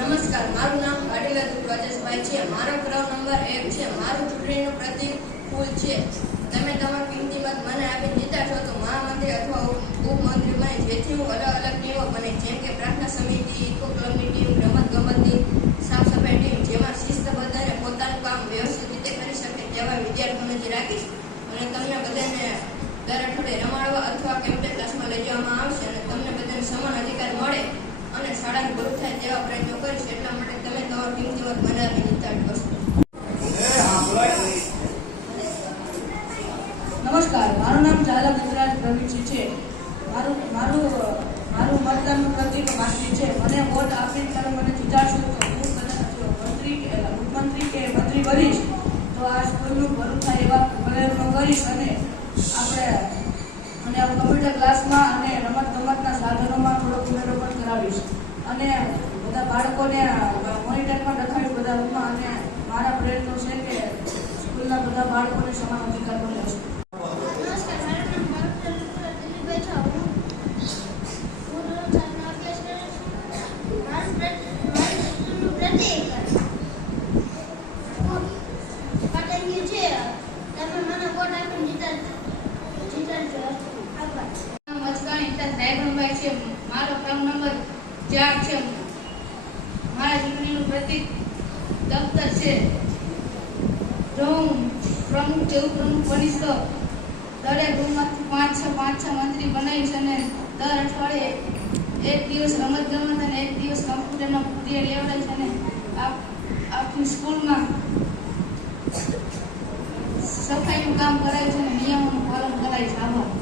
નમસ્કાર, મારું નામ ગાડીલા રાજેશભાઈ છે. મારો ક્રમ નંબર 1 છે. મારું ચૂંટણીનું પ્રતીક ફૂલ છે. તમે તમારો કિંમતી મત મને આપીને જીતાડશો તો મહામંત્રી અથવા ઉપમંત્રી બને, જેથી હું અલગ અલગ ટીમો બને, જેમ કે પ્રાર્થના સમિતિ, ઇકો ક્લબની ટીમ, રમત-ગમતની, સાફ સફાઈ ટીમ, જેમાં શિસ્તબદ્ધ અને પોતાનું કામ વ્યવસ્થિત રીતે કરી શકે તેવા વિદ્યાર્થીઓને રાખીશ. અને તમને બધાને દર અઠવાડિયે રમાડવા અથવા કેમ્પસ ક્લાસમાં લઈ જવામાં આવશે અને તમને બધાને સમાન અધિકાર મળે અને શાળાનું ભલું થાય તેવા પ્રયત્નો કરીશ. એટલા માટે તમે તમારો કિંમતી મત મને આપી જીતાડ કરશો. નમસ્કાર, મારું નામ ઝાલા ગુજરાત પ્રવીણસિંહ છે. મારું મતદાનનું પ્રતીક માસી છે. મને વોટ આપીને તમે મને જીતાડશો તો હું મુખ્યમંત્રી કે મંત્રી બનીશ તો આ સ્કૂલનું ભલું થાય એવા પ્રયત્નો કરીશ અને કમ્પ્યુટર ક્લાસમાં અને રમત-ગમતના સાધનોમાં થોડો ઉમેરો પણ કરાવીશ અને બધા બાળકોને મોનિટરમાં રખાવીશ બધા રૂમમાં. અને મારા પ્રયત્નો છે કે સ્કૂલના બધા બાળકોને સમાન અધિકાર મળે છે. મારો ક્રમ નંબર 4 છે. મારા ચૂંટણીનું પ્રતીક દફતર છે. જો હું પ્રમુખ બનીશ તો દરેક રૂમમાંથી 5-6 મંત્રી બનાવીશ અને દર અઠવાડિયે એક દિવસ રમત-ગમત અને એક દિવસ કમ્પ્યુટરનો પીરિયડ લેવડાવીશ અને આખી સ્કૂલમાં સફાઈનું કામ કરાવીશ અને નિયમોનું પાલન કરાવીશ. આભાર.